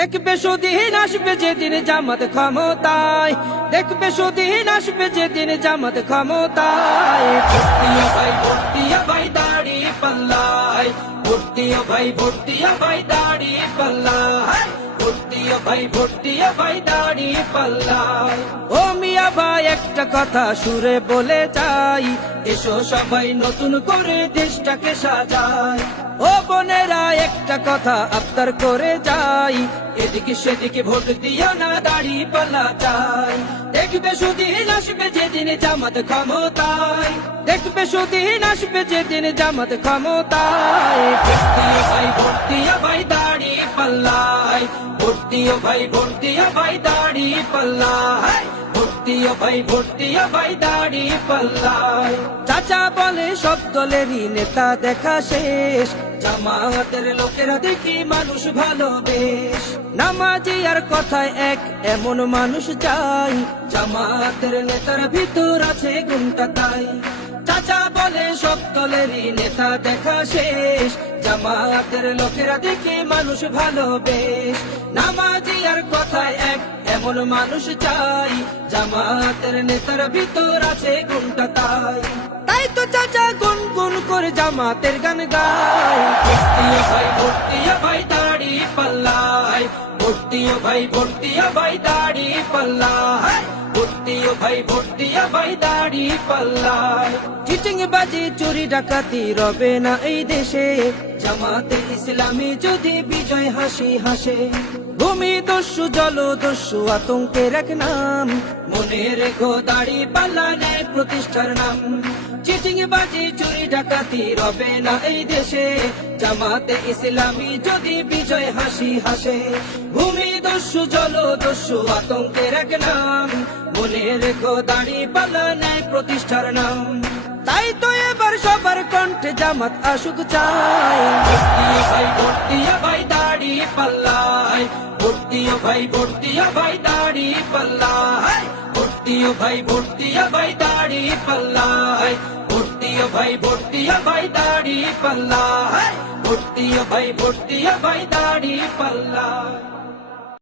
দেখবে সুদিন আসবে যেদিন জামাত ক্ষমতায়, দেখবে সুদিন আসবে যেদিন জামাত ক্ষমতায়। ভর্তিয়া ভাই ভর্তিয়া ভাই দাড়ি পাল্লায়, ভর্তিয়া ভাই ভর্তিয়া ভাই দাড়ি পাল্লায়, ভর্তিয়া ভাই ভর্তিয়া ভাই দাড়ি পাল্লায়। ও মিয়া ভাই একটা কথা সুরে বলে যাই, এসো সবাই নতুন করে দেশটাকে সাজাই। ও বোনেরা একটা কথা আবদার করে যাই, এদিকে সেদিকে ভোট দিও না, দাড়ি পাল্লা চাই। দেখবে সুদিন আসবে যেদিন জামাত ক্ষমতায়, দেখবে সুদিন আসবে যেদিন জামাত ক্ষমতায়। ভর্তিয়া ভাই ভর্তিয়া ভাই দাড়ি পাল্লায়, ভর্তিয়া ভাই ভর্তিয়া ভাই দাড়ি পাল্লায়, ভর্তিয়া ভাই ভর্তিয়া ভাই দাড়ি পাল্লায়। চাচা বলে সব দলেরই নেতা দেখা শেষ, জামাতের লোকেরা দেখি মানুষ ভালো বেশ। নামাজি আর কথায় এক এমন মানুষ চাই, জামাতের নেতার ভিতর আছে গুণটা তাই। চাচা বলে সব দলেরই নেতা দেখা শেষ, জামাতের লোকেরা দেখি মানুষ ভালো বেশ। নামাজি আর কথায় এক এমন মানুষ চাই, জামাতের নেতার ভিতর আছে গুণটা তাই। তাই তো চাচা গুনগুন করে জামাতের গান গায়। ভর্তিয়া ভাই ভর্তিয়া ভাই দাড়ি পাল্লায়, ভর্তিয়া ভাই ভর্তিয়া ভাই দাড়ি পাল্লায়, ভর্তিয়া ভাই ভর্তিয়া ভাই দাড়ি পাল্লায়। চিটিং বাজি চুরি ডাকাতি রবে না এই দেশে, জামাতে ইসলামী যদি বিজয় হাসি হাসে। ভূমি দস্যু জল দস্যু আতঙ্কের এক নাম, মনে রেখো দাড়ি পাল্লা ন্যায় প্রতিষ্ঠার নাম। চিটিং বাজি চুরি ডাকাতি রবে না এই দেশে, জামাতে ইসলামী যদি বিজয় হাসি হাসে। ভূমি দস্যু জল দস্যু আতঙ্কের এক নাম, মনে রেখো দাড়ি পাল্লা ন্যায় প্রতিষ্ঠার নাম। তাই তো এবার সবার কণ্ঠে জামাত আসুক চাই। ভর্তিয়া ভাই ভর্তিয়া ভাই দাড়ি পাল্লায়, ভর্তিয়া ভাই ভর্তিয়া ভাই দাড়ি পাল্লায়, ভর্তিয়া ভাই ভর্তিয়া ভাই দাড়ি পাল্লায়, ভর্তিয়া ভাই ভর্তিয়া ভাই দাড়ি পাল্লায়, ভর্তিয়া ভাই ভর্তিয়া ভাই দাড়ি পাল্লায়।